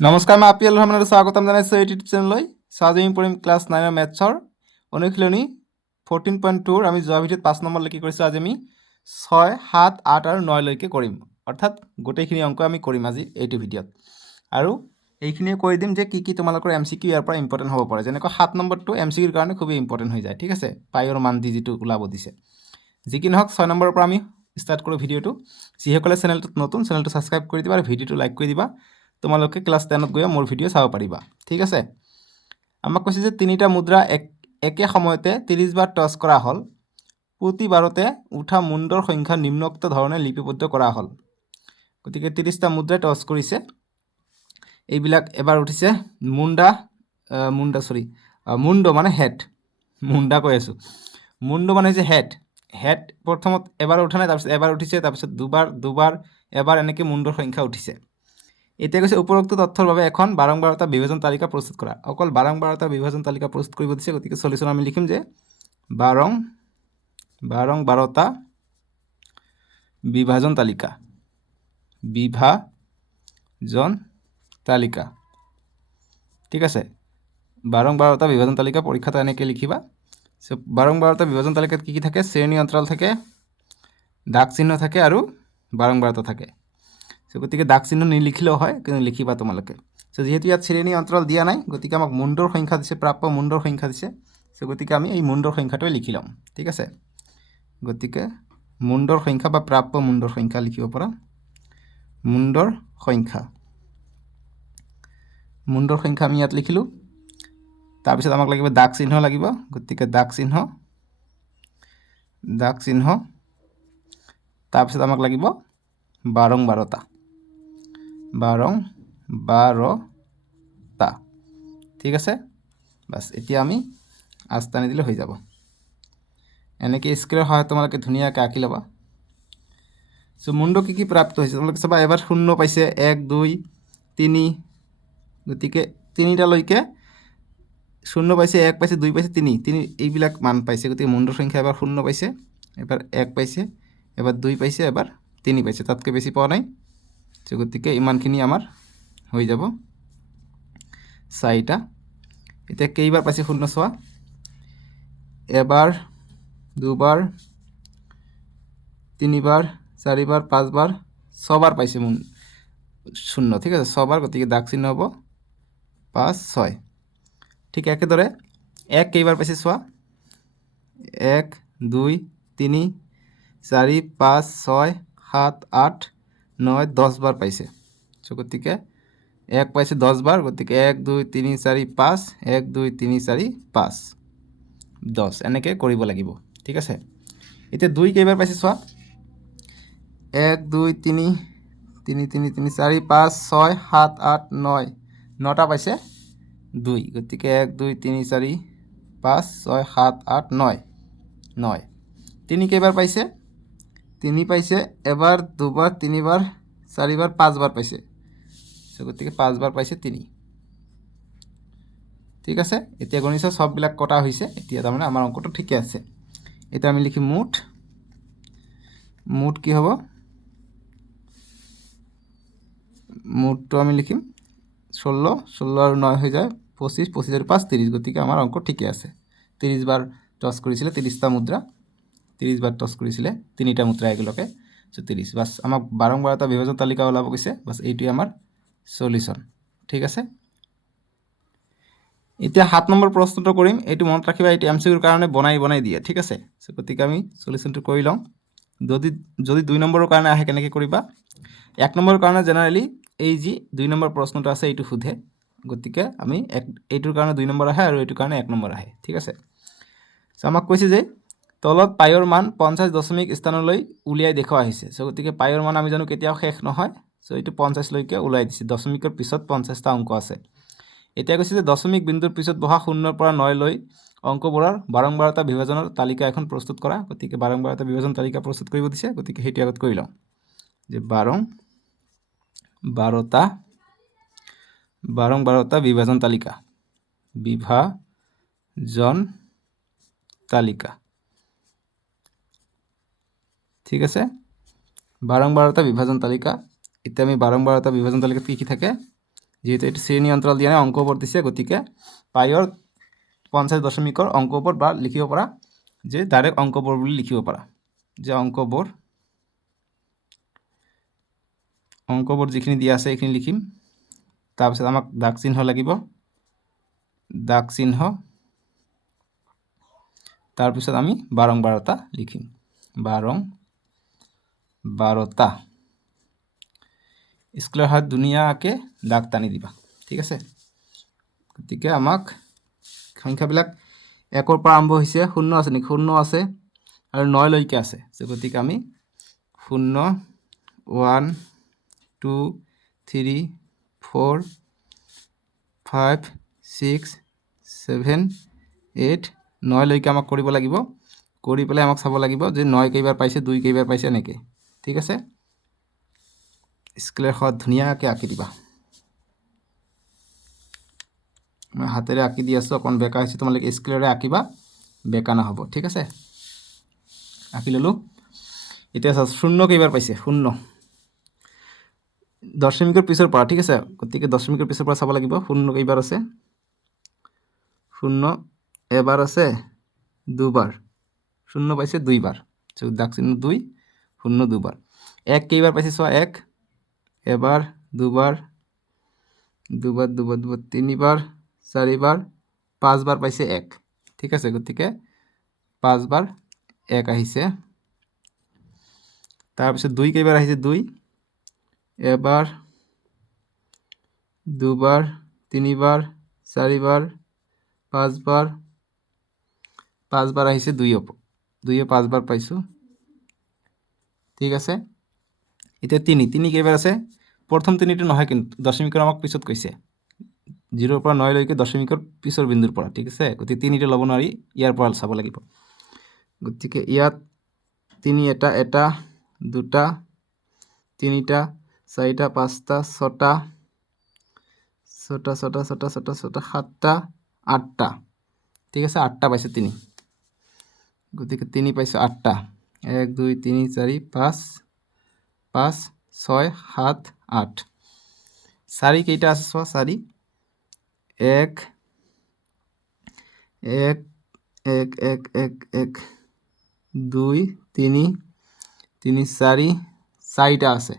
নমস্কাৰ, মই আপিল ৰহমানৰ স্বাগতম জনাইছোঁ ইউটিউব চেনেললৈ। আজি আমি পঢ়িম ক্লাছ 9 মেথছৰ অনুশীলনী 14.2 আমি যোৱা ভিডিঅ'ত 5 নম্বৰ কি কৰিছোঁ। আজি আমি 6, 7, 8 আৰু 9 লৈকে কৰিম, অৰ্থাৎ গোটেইখিনি অংক আমি কৰিম আজি এইটো ভিডিঅ'ত। আৰু এইখিনিয়ে কৈ দিম যে কি তোমালোকৰ MCQ ইয়াৰ পৰা ইম্পৰ্টেণ্ট হ'ব পাৰে। যেনেকৈ 7 নম্বৰটো MCQৰ কাৰণে খুবেই ইম্পৰ্টেণ্ট হৈ যায়, ঠিক আছে, পাইৰ মান দি যিটো ওলাব দিছে। যি কি নহওক 6 নম্বৰৰ পৰা আমি ষ্টাৰ্ট কৰোঁ ভিডিঅ'টো। যিসকলে চেনেলটোত নতুন, চেনেলটো ছাবস্ক্ৰাইব কৰি দিবা আৰু ভিডিঅ'টো লাইক কৰি দিবা। তোমালোকে ক্লাছ 10ত গৈ মোৰ ভিডিঅ' চাব পাৰিবা, ঠিক আছে। আমাক কৈছে যে তিনিটা মুদ্ৰা একে সময়তে 30 বাৰ টছ কৰা হ'ল। প্ৰতিবাৰতে উঠা মুণ্ডৰ সংখ্যা নিম্নোক্ত ধৰণে লিপিবদ্ধ কৰা হ'ল। গতিকে 30টা মুদ্ৰাই টছ কৰিছে। এইবিলাক এবাৰ উঠিছে মুণ্ড মানে হেড, মুণ্ডা কৈ আছোঁ, মুণ্ড মানে হৈছে হেড। হেড প্ৰথমত এবাৰ উঠা নাই, তাৰপিছত এবাৰ উঠিছে, তাৰপিছত দুবাৰ এবাৰ এনেকৈ মুণ্ডৰ সংখ্যা উঠিছে। এতিয়া কৈছে উপৰোক্ত তথ্যৰ বাবে এখন বাৰংবাৰতা বিভাজন তালিকা প্ৰস্তুত কৰা। অকল বাৰংবাৰতা বিভাজন তালিকা প্ৰস্তুত কৰিব দিছে, গতিকে সলিউশ্যন আমি লিখিম যে বাৰংবাৰতা বিভাজন তালিকা, ঠিক আছে। বাৰংবাৰতা বিভাজন তালিকা পৰীক্ষাত এনেকৈ লিখিবা। বাৰংবাৰতা বিভাজন তালিকাত কি থাকে? শ্ৰেণী অন্তৰাল থাকে, দাগ চিহ্ন থাকে আৰু বাৰংবাৰতা থাকে। গতিকে দাগ চিহ্ন নিলিখিলেও হয়, কিন্তু লিখিবা তোমালোকে। যিহেতু ইয়াত শ্ৰেণী অন্তৰাল দিয়া নাই, গতিকে আমাক মুণ্ডৰ সংখ্যা দিছে, প্ৰাপ্য মুণ্ডৰ সংখ্যা দিছে। গতিকে আমি এই মুণ্ডৰ সংখ্যাটোৱে লিখি ল'ম, ঠিক আছে। গতিকে মুণ্ডৰ সংখ্যা বা প্ৰাপ্য মুণ্ডৰ সংখ্যা লিখিব পৰা। মুণ্ডৰ সংখ্যা আমি ইয়াত লিখিলোঁ। তাৰপিছত আমাক লাগিব দাগ চিহ্ন লাগিব, গতিকে দাগ চিহ্ন। তাৰপিছত আমাক লাগিব বাৰংবাৰতা, ঠিক আছে। বাছ এতিয়া আমি আঁচ টানি দিলে হৈ যাব। এনেকৈ স্কেলৰ সহায়ত তোমালোকে ধুনীয়াকৈ আঁকি ল'বা। মুণ্ড কি প্ৰাপ্ত হৈছে তোমালোকে চাবা। এবাৰ 0 পাইছে, 1, 2, 3, গতিকে তিনিটালৈকে 0 পাইছে, 1 পাইছে, 2 পাইছে, 3 এইবিলাক মান পাইছে। গতিকে মুণ্ডৰ সংখ্যা এবাৰ 0 পাইছে, এবাৰ 1 পাইছে, এবাৰ 2 পাইছে, এবাৰ 3 পাইছে, তাতকৈ বেছি পোৱা নাই। গতিকে ইমানখিনি আমাৰ হৈ যাব 4টা। এতিয়া কেইবাৰ পাইছে 0 চোৱা। এবাৰ, দুবাৰ, 3বাৰ, 4বাৰ, 5বাৰ, 6বাৰ পাইছে 0, ঠিক আছে, 6বাৰ। গতিকে দাগ চিহ্ন হ'ব 5, 6। ঠিক একেদৰে 1 কেইবাৰ পাইছে চোৱা। 1, 2, 3, 4, 5, 6, 7, 8, 9, 10 বাৰ পাইছে। গতিকে 1 পাইছে 10 বাৰ, গতিকে 1, 2, 3, 4, 5, 1, 2, 3, 4, 5, 10 এনেকৈ কৰিব লাগিব, ঠিক আছে। এতিয়া 2 কেইবাৰ পাইছে চোৱা। 1, 2, 3, 3, 3, 3, 4, 5, 6, 7, 8, 9, 9টা পাইছে 2। গতিকে 1, 2, 3, 4, 5, 6, 7, 8, 9, 9। 3 কেইবাৰ পাইছে? 3 পাইছে এবাৰ, দুবাৰ, 3বাৰ, 4বাৰ, 5বাৰ পাইছে। গতিকে 5 বাৰ পাইছে 3, ঠিক আছে। এতিয়া গণিত সববিলাক কটা হৈছে। এতিয়া তাৰমানে আমাৰ অংকটো ঠিকে আছে। এতিয়া আমি লিখিম মুঠ কি হ'ব? মুঠটো আমি লিখিম 16, 16 আৰু 9 হৈ যায় 25, 25 আৰু 5, 30। গতিকে আমাৰ অংক ঠিকে আছে। 30 বাৰ টছ কৰিছিলে, 30টা মুদ্ৰা, 30 বাৰ টছ কৰিছিলে, 3টা মুদ্ৰা একেলগে, 30। বাছ আমাক বাৰংবাৰতা বিভাজন তালিকা ওলাব কৈছে। বাছ এইটোৱে আমাৰ সলিউশ্যন, ঠিক আছে। এতিয়া 7 নম্বৰ প্ৰশ্নটো কৰিম। এইটো মনত ৰাখিবা, এইটো MCQৰ কাৰণে বনাই দিয়ে, ঠিক আছে। গতিকে আমি সলিউশ্যনটো কৰি লওঁ। যদি 2 নম্বৰৰ কাৰণে আহে কেনেকৈ কৰিবা? 1 নম্বৰৰ কাৰণে জেনেৰেলি এই যি 2 নম্বৰ প্ৰশ্নটো আছে এইটো সোধে। গতিকে আমি এইটোৰ কাৰণে 2 নম্বৰ আহে আৰু এইটোৰ কাৰণে 1 নম্বৰ আহে, ঠিক আছে। আমাক কৈছে যে তলত পাইৰ মান 50 দশমিক স্থানলৈ উলিয়াই দেখুওৱা হৈছে। গতিকে পাইৰ মান আমি জানো কেতিয়াও শেষ নহয়। এইটো 50 লৈকে ওলাই দিছে। দশমিকৰ পিছত 50টা অংক আছে। এতিয়া কৈছে যে দশমিক বিন্দুৰ পিছত বহা 0ৰ পৰা 9 লৈ অংকবোৰৰ বাৰংবাৰতা বিভাজনৰ তালিকা এখন প্ৰস্তুত কৰা। গতিকে বাৰংবাৰতা বিভাজন তালিকা প্ৰস্তুত কৰিব দিছে। গতিকে সেইটো আগত কৰি লওঁ যে বাৰংবাৰতা বিভাজন তালিকা, ঠিক আছে। বাৰংবাৰতা বিভাজন তালিকা। এতিয়া আমি বাৰংবাৰতা বিভাজন তালিকাত কি থাকে? যিহেতু এইটো শ্ৰেণী অন্তৰাল দিয়া নাই, অংক ওপৰত দিছে, গতিকে পাইৰ 50 দশমিকৰ অংক ওপৰত বা লিখিব পাৰা যে ডাইৰেক্ট অংকবোৰ বুলি লিখিব পাৰা যে অংকবোৰ যিখিনি দিয়া আছে এইখিনি লিখিম। তাৰপিছত আমাক দাগ চিহ্ন লাগিব, দাগ চিহ্ন, তাৰপিছত আমি 12টা লিখিম, 12টা। স্কুলৰ হাত ধুনীয়াকৈ দাগ টানি দিবা, ঠিক আছে। গতিকে আমাক সংখ্যাবিলাক 1ৰ পৰা আৰম্ভ হৈছে, 0 আছে নেকি? 0 আছে আৰু 9লৈকে আছে। গতিকে আমি 0, 1, 2, 3, 4, 5, 6, 7, 8, 9লৈকে আমাক কৰিব লাগিব। কৰি পেলাই আমাক চাব লাগিব যে 9 কেইবাৰ পাইছে, 2 কেইবাৰ পাইছে, এনেকৈ, ঠিক আছে। স্কেলেৰ সহায়ত ধুনীয়াকৈ আঁকি দিবা। মই হাতেৰে আঁকি দি আছোঁ, অকণ বেকা হৈছে, তোমালোকে স্কেলেৰে আঁকিবা, বেকা নহ'ব, ঠিক আছে। আঁকি ল'লোঁ। এতিয়া চাওক 0 কেইবাৰ পাইছে? 0 দশমিকৰ পিছৰ পৰা, ঠিক আছে। গতিকে দশমিকৰ পিছৰ পৰা চাব লাগিব 0 কেইবাৰ আছে। 0 এবাৰ আছে, দুবাৰ। 0 পাইছে 2বাৰ, দাগ চিহ্ন 2, 0 2বাৰ। 1 কেইবাৰ পাইছে চোৱা? 1 এবাৰ, দুবাৰ, 3বাৰ, 4বাৰ, 5বাৰ পাইছে 1, ঠিক আছে। গতিকে 5বাৰ 1 আহিছে। তাৰপিছত 2 কেইবাৰ আহিছে? 2 এবাৰ, দুবাৰ, 3বাৰ, 4বাৰ, 5বাৰ, 5বাৰ আহিছে। 2 5বাৰ পাইছোঁ, ঠিক আছে। এতিয়া 3 কেইবাৰ আছে? প্ৰথম 3টো নহয়, কিন্তু দশমিকৰ আমাক পিছত কৈছে, 0ৰ পৰা 9লৈকে দশমিকৰ পিছৰ বিন্দুৰ পৰা, ঠিক আছে। গতিকে 3টো ল'ব নোৱাৰি, ইয়াৰ পৰা চাব লাগিব। গতিকে ইয়াত 3 এটা, 2টা, 3টা, 4টা, 5টা, 6টা, 7টা, 8টা, ঠিক আছে। 8টা পাইছে 3, গতিকে 3 পাইছে 8টা। 1 2 3 4 5, 5 6 7 8। 4 কেইটা আছে চোৱা? 4 1 1 1 1 1 1 2 3 3 4, 4টা আছে,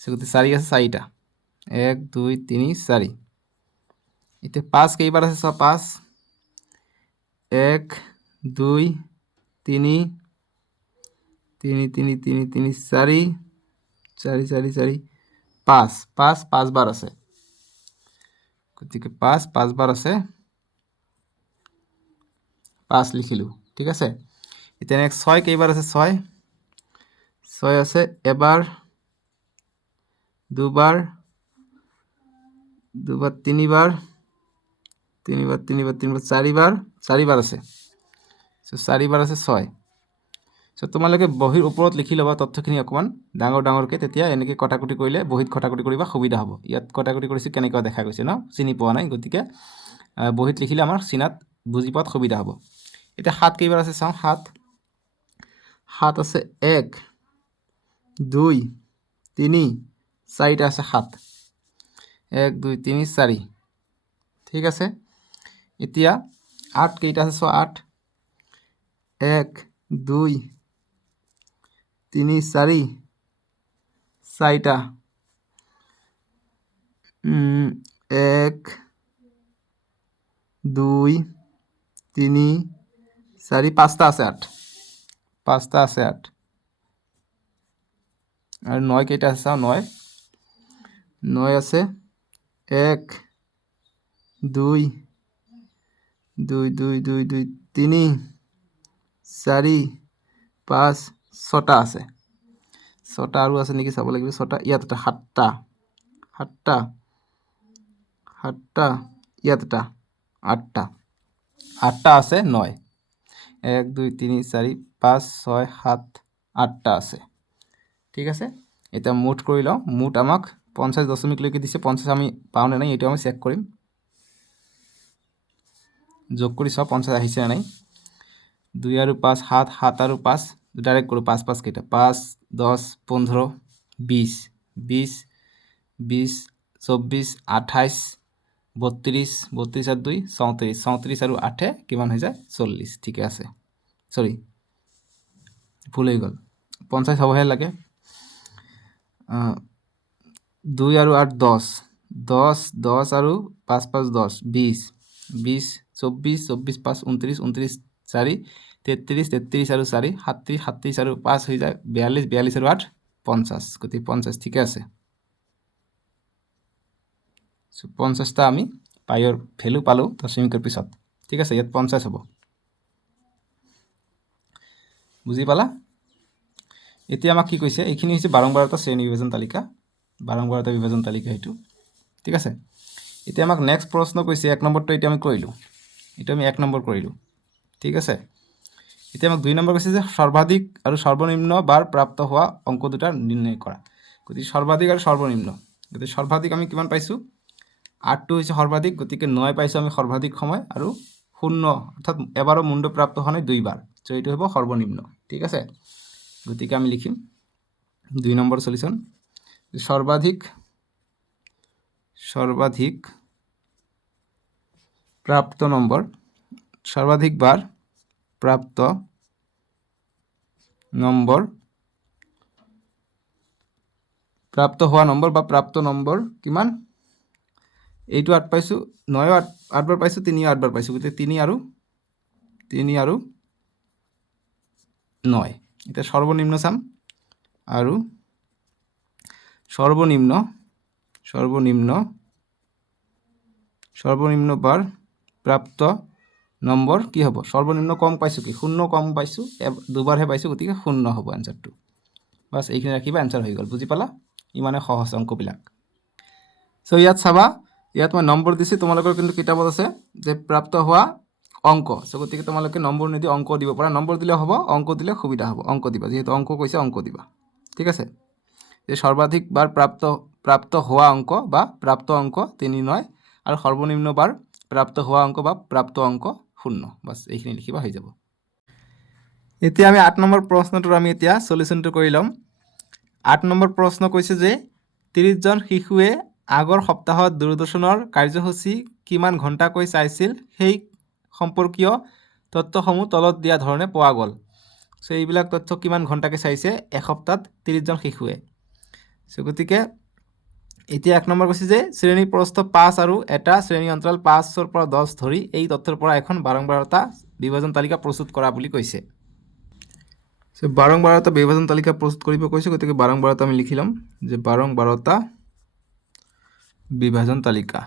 সেগুলো 4 আছে 4টা। 1 2 3 4। এতে 5 কেইবার আছে সব? 5 1 2 3 3 3 3 3 4 4 4 4 5 5 5 বার আছে, গতিকে 5 5 বার আছে, 5 লিখিলো, ঠিক আছে। এতিয়া নেক্সট 6 কেইবার আছে? 6 6 আছে এবার, দুবার, দুবার, তিনবার, তিনবার, তিনবার, তিনবার, চারিবার, চারিবার আছে, 4বাৰ আছে 6। তোমালোকে বহিৰ ওপৰত লিখি ল'বা তথ্যখিনি অকণমান ডাঙৰ ডাঙৰকৈ, তেতিয়া এনেকৈ কটাকটি কৰিলে বহীত কটাকটি কৰিবা সুবিধা হ'ব। ইয়াত কটাকটি কৰিছোঁ কেনেকুৱা দেখা গৈছে ন, চিনি পোৱা নাই, গতিকে বহীত লিখিলে আমাৰ চিনাত বুজি পোৱাত সুবিধা হ'ব। এতিয়া 7 কেইবাৰ আছে চাওঁ? 7 7 আছে 1 2 3 4টা আছে 7, 1 2 3 4, ঠিক আছে। এতিয়া 8 কেইটা আছে চোৱা? 8 1 2 3 4, 4টা, 1 2 3 4 5টা আছে 8, 5টা আছে 8। আর 9 কেইটা আছে চাও? 9 9 আছে 1 2 2 2 2 2 3 4 5 6টা আছে, 6টা আৰু আছে নেকি চাব লাগিব। 6টা ইয়াত এটা, 7টা 7টা 7টা ইয়াত এটা, 8টা 8টা আছে 9 1 2 3 4 5 6 7 8টা আছে, ঠিক আছে। এটা মুঠ কৰি লওঁ। মুঠ আমাক 50 দশমিকলৈকে দিছে, 50 আমি পাওঁ নে নাই এইটো আমি চেক কৰিম। যোগ কৰি চাওঁ 50 আহিছে নে নাই। 2 আৰু 5 7, 7 আৰু 5 ডাইৰেক্ট কৰোঁ। 5 5 কেইটা? 5 10 15 20 20 20 24 28 32 32 আর 2 34 34 আর 8 কিমান হৈ যায় 40 ঠিকে আছে সরি ভুল হৈ গ'ল 50 হ'বহে লাগে 2 আৰু 8 10 10 10 আৰু 5 5 10 20 20 24 24 5 29 29 4 33 33 আৰু 4 37 37 আৰু 5 হৈ যায় 42 42 আৰু 8 50 গতিকে 50 ঠিকে আছে 50টা আমি পাইৰ ভ্যালু পালো দশমিকৰ পিছত ঠিক আছে ইয়াত 50 হ'ব বুজি পালা এতিয়া আমাক কি কৈছে এইখিনি হৈছে বাৰংবাৰতা শ্ৰেণী বিভাজন তালিকা বাৰংবাৰতা বিভাজন তালিকা এইটো ঠিক আছে এতিয়া আমাক নেক্সট প্ৰশ্ন কৈছে 1 নম্বৰটো এতিয়া আমি কৰিলো এটা আমি 1 নম্বৰ কৰিলো ঠিক আছে এতিয়া আমাক 2 নম্বৰ কৈছে যে সৰ্বাধিক আৰু সৰ্বনিম্ন বাৰ প্ৰাপ্ত হোৱা অংক দুটা নিৰ্ণয় কৰা গতিকে সৰ্বাধিক আৰু সৰ্বনিম্ন গতিকে সৰ্বাধিক আমি কিমান পাইছো 8 টো হৈছে সৰ্বাধিক গতিকে 9 পাইছো আমি সৰ্বাধিক সময় আৰু 0 অৰ্থাৎ এবাৰো মুণ্ড প্ৰাপ্ত হোৱা নাই দুইবাৰ সো এইটো হ'ব সৰ্বনিম্ন ঠিক আছে গতিকে আমি লিখিম 2 নম্বৰ সলিউশন সর্বাধিক প্রাপ্ত নম্বর সর্বাধিক বার প্রাপ্ত নম্বর প্রাপ্ত হওয়া নম্বর বা প্রাপ্ত নম্বর কিমান এইটো 8 পাইছো 9 8 বার পাইছো 3 8 বার পাইছো গতে 3 আৰু 9 এটা সৰ্বনিম্ন চাম আৰু সৰ্বনিম্ন বাৰ প্ৰাপ্ত নম্বৰ কি হ'ব সৰ্বনিম্ন কম পাইছো কি 0 কম পাইছো দুবাৰহে পাইছো গতিকে 0 হ'ব আনসাৰটো বাস এইখিনি ৰাখিবা আনসার হৈ গ'ল বুজি পালা ইমানে সহজ অঙ্কবিলাক সো ইয়াত চাবা ইয়াত মই নম্বৰ দিছি তোমালোকৰ কিন্তু কিতাপত আছে যে প্ৰাপ্ত হোৱা অঙ্ক সো গতিকে তোমালোকে নম্বৰ নিদি অঙ্ক দিব পাৰা নম্বৰ দিলে হ'ব অঙ্ক দিলে সুবিধা হ'ব অঙ্ক দিবা যেহেতু অঙ্ক কৈছে অঙ্ক দিবা ঠিক আছে যে সর্বাধিক বার প্রাপ্ত হওয়া অঙ্ক বা প্রাপ্ত অঙ্ক 3 9 আর সর্বনিম্ন বার প্রাপ্ত হওয়া অঙ্ক বা প্রাপ্ত অঙ্ক 0 বাস এইখিনি লিখিবা হৈ যাব এতিয়া আমি 8 নম্বৰ প্ৰশ্নটোৰ আমি এতিয়া সলিউশনটো কৰি লম 8 নম্বৰ প্ৰশ্ন কৈছে যে 30 জন শিশুৱে আগৰ সপ্তাহত দূৰদৰ্শনৰ কাৰ্যসূচী কিমান ঘণ্টাকৈ চাইছিল সেই সম্পৰ্কীয় তথ্যসমূহ তলত দিয়া ধৰণে পোৱা গ'ল সো এইবিলাক তথ্য কিমান ঘণ্টাকৈ চাইছে এসপ্তাহত 30 জন শিশুৱে সো গতিকে এতিয়া 1 নম্বৰ কৈছে যে শ্ৰেণী প্ৰস্থ 5 আৰু এটা শ্ৰেণী অন্তৰাল 5 ৰ পৰা 10 ধৰি এই তথ্যৰ পৰা এখন বাৰংবাৰতা বিভাজন তালিকা প্ৰস্তুত কৰা বুলি কৈছে সো বাৰংবাৰতা বিভাজন তালিকা প্ৰস্তুত কৰিব কৈছে গতিকে বাৰংবাৰতা আমি লিখি লম যে বাৰংবাৰতা বিভাজন তালিকা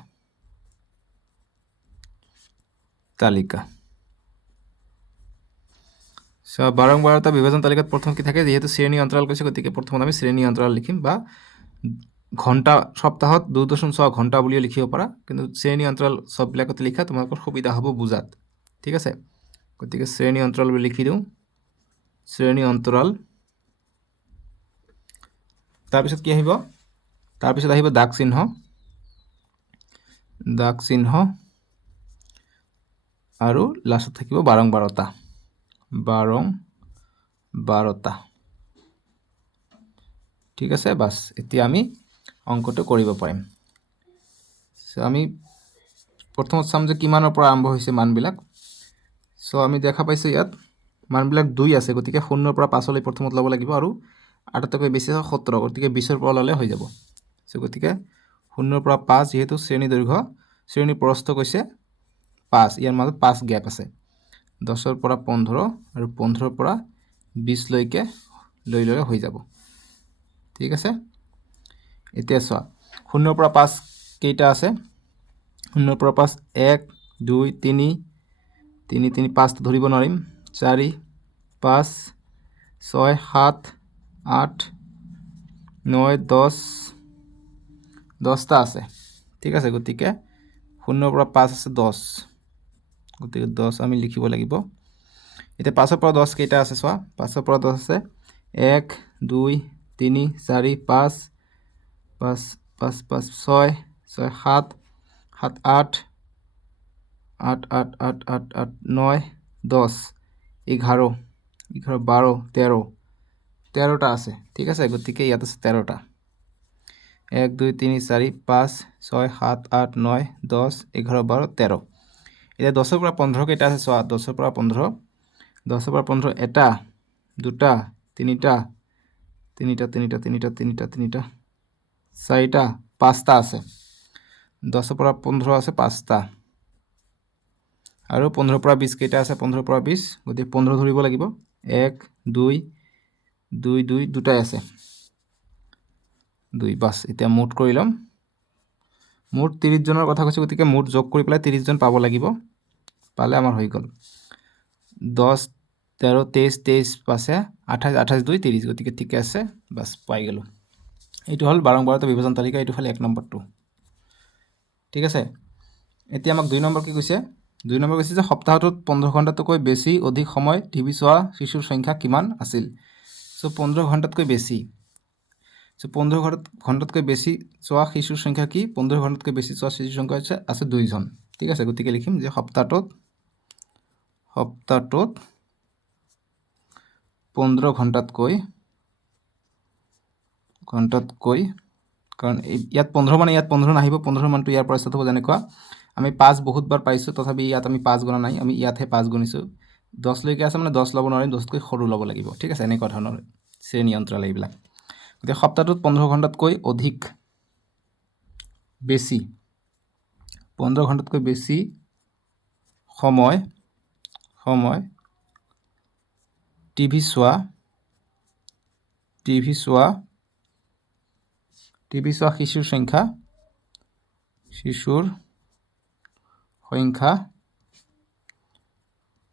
সো বাৰংবাৰতা বিভাজন তালিকাত প্ৰথম কি থাকে যেহেতু শ্ৰেণী অন্তৰাল কৈছে গতিকে প্ৰথমত আমি শ্ৰেণী অন্তৰাল লিখিম বা ঘণ্টা সপ্তাহত 2.6 ঘণ্টা বুলিও লিখিব পাৰা কিন্তু শ্ৰেণী অন্তৰাল সববিলাকতে লিখা তোমালোকৰ সুবিধা হ'ব বুজাত ঠিক আছে গতিকে শ্ৰেণী অন্তৰাল বুলি লিখি দিওঁ শ্ৰেণী অন্তৰাল তাৰপিছত কি আহিব তাৰপিছত আহিব দাগ চিহ্ন আৰু লাষ্টত থাকিব বাৰংবাৰতা ঠিক আছে বাস এতিয়া আমি অঙ্কটো কৰিব পাৰিম সো আমি প্ৰথমত চাম যে কিমানৰ পৰা আৰম্ভ হৈছে মানবিলাক সো আমি দেখা পাইছো ইয়াত মানবিলাক 2 আছে গতিকে 0 ৰ পৰা 5 লৈ প্ৰথমত ল'ব লাগিব আৰু আটাতকৈ বেছি 17 গতিকে 20 ৰ পৰা ল'লে হৈ যাব সো গতিকে 0 ৰ পৰা 5 যেহেতু শ্ৰেণী দৈৰ্ঘ্য শ্ৰেণী প্ৰস্থ কৈছে 5 ইয়াৰ মাজত 5 গ্যাপ আছে 10 ৰ পৰা 15 আৰু 15 ৰ পৰা 20 লৈকে লৈ ললে হৈ যাব ঠিক আছে এতিয়া চোৱা 0 ৰ পৰা 5 কেইটা আছে 0 ৰ পৰা 5 1 2 3 3 3 5 ধৰিব নোৱাৰিম 4 5 6 7 8 9 10 10টা আছে ঠিক আছে গতিকে 0 ৰ পৰা 5 আছে 10 গতিকে 10 আমি লিখিব লাগিব এতিয়া 5 ৰ পৰা 10 কেইটা আছে চোৱা 5 ৰ পৰা 10 আছে 1 2 3 4 5 5 5 5 6 6 7 7 8 8 8 8 8 8 9 10 11 11 12 13 13টা আছে ঠিক আছে গতিকে ইয়াত আছে 13টা 1 2 3 4 5 6 7 8 9 10 11 12 13 এতিয়া 10ৰ পৰা 15 কেইটা আছে চোৱা 10ৰ পৰা 15 10ৰ পৰা 15 এটা দুটা তিনিটা তিনিটা তিনিটা তিনিটা তিনিটা তিনিটা চাৰিটা পাঁচটা আছে 10ৰ পৰা 15 আছে পাঁচটা আৰু 15ৰ পৰা 20 কেইটা আছে 15ৰ পৰা 20 গতিকে 15 ধৰিব লাগিব 1 2 2 2 দুটাই আছে 2 বাস এতিয়া মুঠ কৰি লম মুঠ 30 জনৰ কথা কৈছে গতিকে মুঠ যোগ কৰি পেলাই 30 জন পাব লাগিব পালে আমাৰ হৈ গ'ল 10 13 23 23 পাছে 28 28 2 30 গতিকে ঠিক আছে বাস পাই গেল এইটো হল বাৰম্বাৰতা বিভাজন তালিকা এইটো খালি 1 নম্বৰটো ঠিক আছে এতিয়া আমাক 2 নম্বৰ কি কৈছে 2 নম্বৰ কৈছে যে সপ্তাহটোত 15 ঘণ্টাতকৈ বেছি অধিক সময় টিভি চোৱা শিশুৰ সংখ্যা কিমান আছিল সো 15 ঘণ্টাতকৈ বেছি সো 15 ঘণ্টাতকৈ বেছি চোৱা শিশুৰ সংখ্যা কি 15 ঘণ্টাতকৈ বেছি চোৱা শিশুৰ সংখ্যা আছে 2 জন ঠিক আছে গতিকে লিখিম যে সপ্তাহটোত 15 ঘণ্টাতকৈ কাৰণ ইয়াত 15 মানে ইয়াত 15 নাহিব 15 মানটো ইয়াৰ পৰা ষ্টাৰ্ট হ'ব যেনেকুৱা আমি 5 বহুতবাৰ পাইছোঁ তথাপি ইয়াত আমি 5 গণনা নাই আমি ইয়াতহে 5 গণিছোঁ 10 লৈকে আছে মানে 10 ল'ব নোৱাৰিম 10তকৈ সৰু ল'ব লাগিব ঠিক আছে এনেকুৱা ধৰণৰ শ্ৰেণী অন্তৰাল এইবিলাক গতিকে সপ্তাহটোত 15 ঘণ্টাতকৈ অধিক বেছি 15 ঘণ্টাতকৈ বেছি সময় টিভি চোৱা শিশুৰ সংখ্যা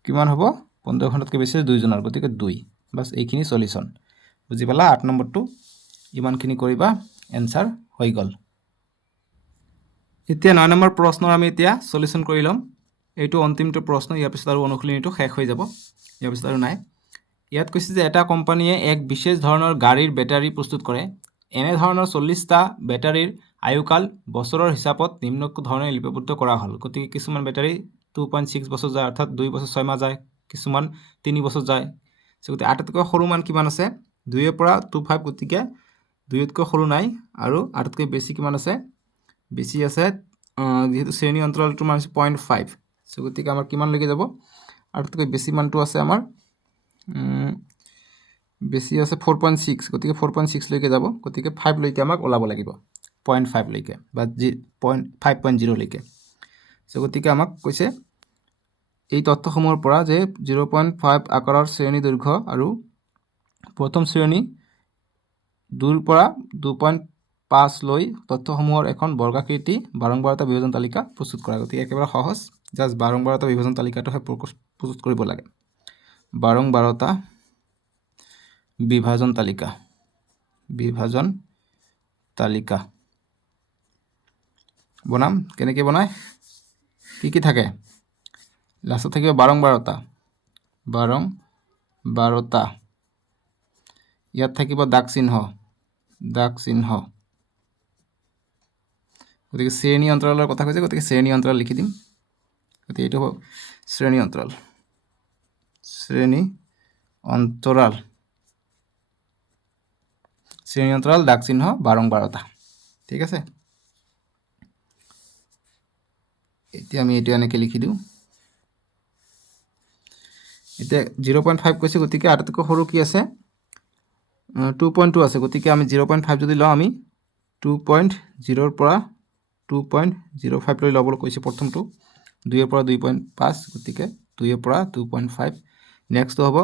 কিমান হ'ব 15 ঘণ্টাতকৈ বেছি 2 জনৰ গতিকে 2 বাস এইখিনি সলিউশন বুজি পালা 8 নম্বৰটো ইমানখিনি কৰিবা এনসাৰ হৈ গ'ল এতিয়া 9 নম্বৰ প্ৰশ্নৰ আমি এতিয়া সলিউশন কৰি লম এইটো অন্তিমটো প্ৰশ্ন ইয়াৰ পিছত আৰু অনুশীলনীটো শেষ হৈ যাব ইয়াৰ পিছত আৰু নাই ইয়াত কৈছে যে এটা কোম্পানীয়ে এক বিশেষ ধৰণৰ গাড়ীৰ বেটাৰী প্ৰস্তুত কৰে এনে ধৰণৰ 40টা বেটাৰীৰ আয়ুকাল বছৰৰ হিচাপত নিম্নলিখিত ধৰণে লিপিবদ্ধ কৰা হ'ল গতিকে কিছুমান বেটাৰী 2.6 বছৰ যায় অৰ্থাৎ 2 বছৰ 6 মাহ যায় কিছুমান 3 বছৰ যায় গতিকে আটাইতকৈ সৰু মান কিমান আছে 2 ৰ পৰা 25 গতিকে 2 তকৈ সৰু নাই আৰু আটাইতকৈ বেছি কিমান আছে বেছি আছে যেহেতু শ্ৰেণী অন্তৰালটো মান আছে 0.5 গতিকে আমাৰ কিমান লৈকে যাব আটাইতকৈ বেছি মানটো আছে আমাৰ বেছি আছে 4.6 গতিকে 4.6 লৈকে যাব গতিকে 5 লৈকে আমাক ওলাব লাগিব 0.5 লৈকে বা 5.0 লৈকে গতিকে আমাক কৈছে এই তথ্যসমূহৰ পৰা যে 0.5 আকাৰৰ শ্ৰেণী দৈৰ্ঘ্য আৰু প্ৰথম শ্ৰেণী 2 পৰা 2.5 লৈ তথ্যসমূহৰ এখন বৰ্গাকৃতি বাৰম্বাৰতা বিভাজন তালিকা প্ৰস্তুত কৰা গতিকে একেবাৰে সহজ জাস্ট বাৰম্বাৰতা বিভাজন তালিকাটোহে প্ৰস্তুত কৰিব লাগে বাৰম্বাৰতা বিভাজন তালিকা বনাম কেনেকৈ বনায় কি থাকে লাষ্টত থাকিব বাৰম্বাৰতা ইয়াত থাকিব দাগ চিহ্ন গতিকে শ্ৰেণী অন্তৰালৰ কথা কৈছে গতিকে শ্ৰেণী অন্তৰাল লিখি দিম গতিকে এইটো হ'ব শ্ৰেণী অন্তৰাল দাগ চিহ্ন বাৰম্বাৰতা ঠিক আছে এতিয়া আমি এইটো এনেকৈ লিখি দিওঁ এতিয়া 0.5 কৈছে গতিকে আটাইতকৈ সৰু কি আছে 2.2 আছে গতিকে আমি 0.5 যদি লওঁ আমি 2.0 পৰা 2.05 লৈ ল'বলৈ কৈছে প্ৰথমটো 2 ৰ পৰা 2.5 গতিকে 2 ৰ পৰা 2.5 নেক্সটটো হ'ব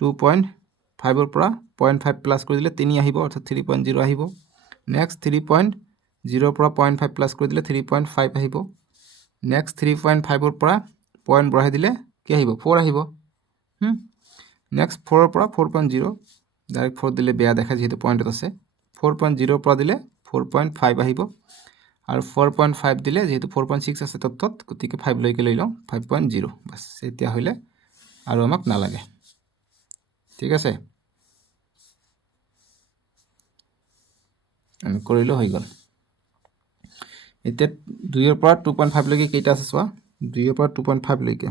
2.5 ৰ পৰা 0.5 প্লাছ কৰি দিলে 3 আহিব অৰ্থাৎ 3.0 আহিব নেক্সট 3.0 ৰ পৰা 0.5 প্লাছ কৰি দিলে 3.5 আহিব নেক্সট 3.5 ৰ পৰা পইণ্ট বঢ়াই দিলে কি আহিব 4 আহিব নেক্সট 4 ৰ পৰা 4.0 ডাইৰেক্ট 4 দিলে বেয়া দেখা যেহেতু পইণ্টত আছে 4.0 ৰ পৰা দিলে 4.5 আহিব আৰু 4.5 দিলে যেহেতু 4.6 আছে তথ্যত গতিকে 5 লৈকে লৈ লওঁ 5.0 বাস এতিয়া হ'লে আৰু আমাক নালাগে ঠিক আছে আমি কৰিলো হৈ গ'ল এতিয়া 2 ৰ পৰা 2.5 লৈকে কেইটা আছে চোৱা 2 ৰ পৰা 2.5 লৈকে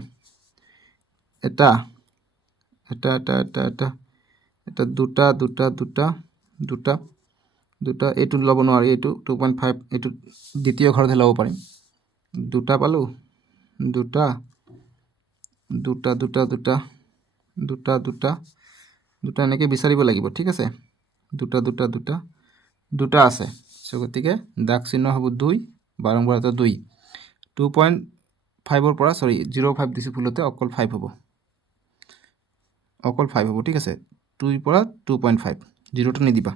এটা দুটা দুটা এইটো ল'ব নোৱাৰি, এইটো 2.5 এইটো দ্বিতীয় ঘৰতহে ল'ব পাৰিম। দুটা পালোঁ, দুটা দুটা দুটা দুটা দুটা দুটা দুটা এনেকৈ বিচাৰিব লাগিব, ঠিক আছে। দুটা দুটা দুটা দুটা আছে, চ' গতিকে দাগ চিহ্ন হ'ব 2, বাৰম্বাৰতা 2। 2.5ৰ পৰা 0.5 দিছোঁ ভুলতে, অকল 5 হ'ব, অকল 5 হ'ব, ঠিক আছে। 2ৰ পৰা 2.5, 0টো নিদিবা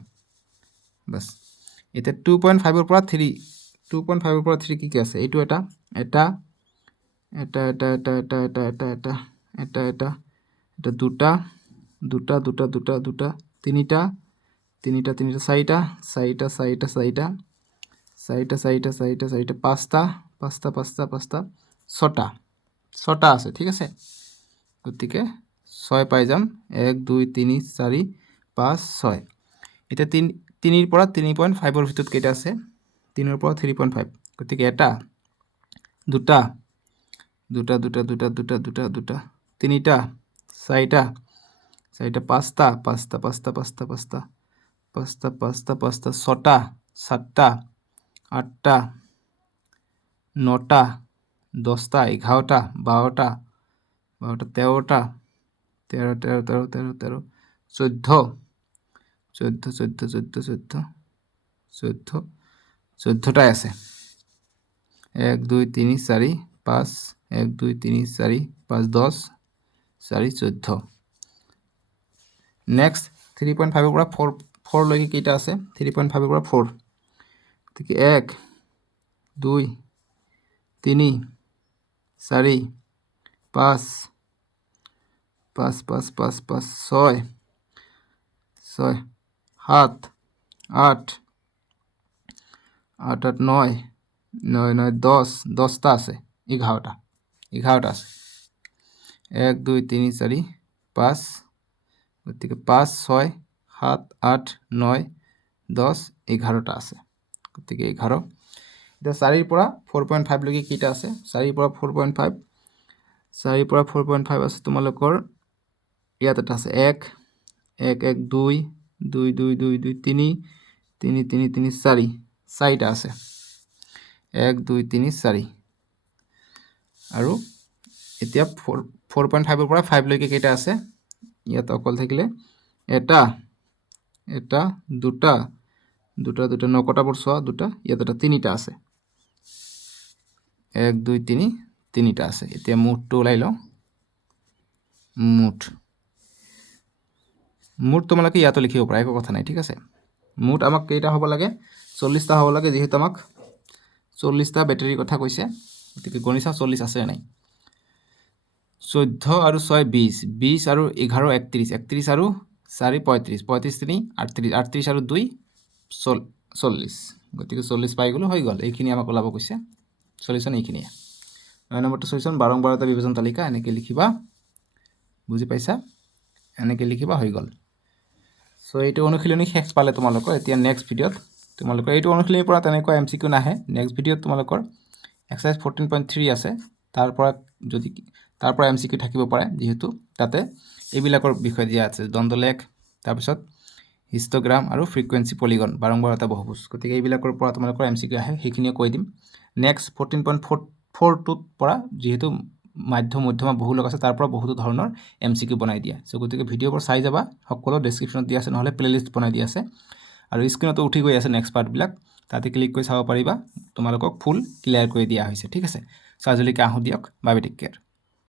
বাছ। এতিয়া 2.5ৰ পৰা 3, 2.5ৰ পৰা 3 কি কি আছে? এইটো এটা এটা এটা এটা এটা এটা এটা এটা এটা এটা এটা এটা দুটা দুটা দুটা দুটা দুটা তিনিটা তিনিটা তিনিটা চাৰিটা চাৰিটা চাৰিটা চাৰিটা চাৰিটা চাৰিটা চাৰিটা চাৰিটা পাঁচটা পাঁচটা পাঁচটা পাঁচটা ছটা ছটা আছে, ঠিক আছে। গতিকে 6 পাই যাম, 1 2 3 4 5 6। এতিয়া 3ৰ পৰা 3.5ৰ ভিতৰত কেইটা আছে? 3ৰ পৰা 3.5, গতিকে এটা দুটা দুটা দুটা দুটা দুটা দুটা দুটা তিনিটা চাৰিটা চাৰিটা পাঁচটা পাঁচটা পাঁচটা পাঁচটা পাঁচটা পাঁচটা পাঁচটা পাঁচটা ছটা সাতটা আটটা নটা 10টা 11টা 12টা 12টা 13টা 13 13 13 13 13 14 14 14 14 14 14টাই আছে। 1 2 3 4 5 1 2 3 4 5 10 4 14। নেক্সট 3.5ৰ পৰা 4 লৈকে কেইটা আছে? 3.5ৰ পৰা 4, গতিকে 1 2 3 4 5 5 5 5 5 6 6 7 8 8 8 9 9 9 10, 10টা আছে, 11টা 11টা আছে। 1 2 3 4 5, গতিকে 5 6 7 8 9 10 11টা আছে, গতিকে 11। এতিয়া 4ৰ পৰা 4.5 লৈকে কেইটা আছে? 4ৰ পৰা 4.5, 4ৰ পৰা 4.5 আছে তোমালোকৰ ইয়াত এটা আছে 1 1 1 2 2 2 2 2 3 3 3 3 4, 4টা আছে, 1 2 3 4। আৰু এতিয়া 4.5ৰ পৰা 5 লৈকে কেইটা আছে? ইয়াত অকল থাকিলে এটা এটা দুটা দুটা দুটা নকটাবোৰ চোৱা, দুটা ইয়াত এটা তিনিটা আছে, 1 2 3 তিনিটা আছে। এতিয়া মুঠটো ওলাই লওঁ, মুঠ তোমালোকে ইয়াতো লিখিব পাৰা, একো কথা নাই, ঠিক আছে। মুঠ আমাক কেইটা হ'ব লাগে? 40টা হ'ব লাগে, যিহেতু আমাক 40টা বেটাৰীৰ কথা কৈছে, গতিকে গণি চাওঁ 40 আছে নাই। 14 আৰু 6 20, 20 আৰু 11 31, 31 আৰু 4 35, 35 3 38, 38 আৰু 2 40, গতিকে 40 পাই গ'লোঁ, হৈ গ'ল। এইখিনি আমাক ওলাব কৈছে সলিউশ্যন এইখিনিয়ে। 9 নম্বৰটো সলিউশ্যন, বাৰম্বাৰতা বিভাজন তালিকা এনেকৈ লিখিবা, বুজি পাইছা? এনেকৈ লিখিবা, হৈ গ'ল। চ' এইটো অনুশীলনী শেষ পালে তোমালোকৰ। এতিয়া নেক্সট ভিডিঅ'ত তোমালোকৰ এইটো অনুশীলনীৰ পৰা তেনেকুৱা MCQ নাহে। নেক্সট ভিডিঅ'ত তোমালোকৰ এক্সাৰচাইজ 14.3 আছে, তাৰ পৰা MCQ থাকিব পাৰে, যিহেতু তাতে এইবিলাকৰ বিষয়ে দিয়া আছে, দ্বন্দ্বলেখ, তাৰপিছত হিষ্টগ্ৰাম আৰু ফ্ৰিকুৱেঞ্চি পলিগন, বাৰম্বাৰতা বহুভুজ, গতিকে এইবিলাকৰ পৰা তোমালোকৰ MCQ আহে, সেইখিনিও কৈ দিম। নেক্সট 14.42ৰ পৰা যিহেতু মধ্যমা বহুলক আছে, তাৰ পৰা বহুতো ধৰণৰ MCQ বনাই দিয়া। চ' গতিকে ভিডিঅ'বোৰ চাই যাবা, সকলো ডেছক্ৰিপশ্যনত দিয়া আছে, নহ'লে প্লেলিষ্ট বনাই দিয়া আছে, আৰু স্ক্ৰীণতো উঠি গৈ আছে নেক্সট পাৰ্টবিলাক, তাতে ক্লিক কৰি চাব পাৰিবা, তোমালোকক ফুল ক্লিয়াৰ কৰি দিয়া হৈছে, ঠিক আছে। চ' আজিলৈকে আহোঁ দিয়ক, বাই বাই, টেক কেয়াৰ।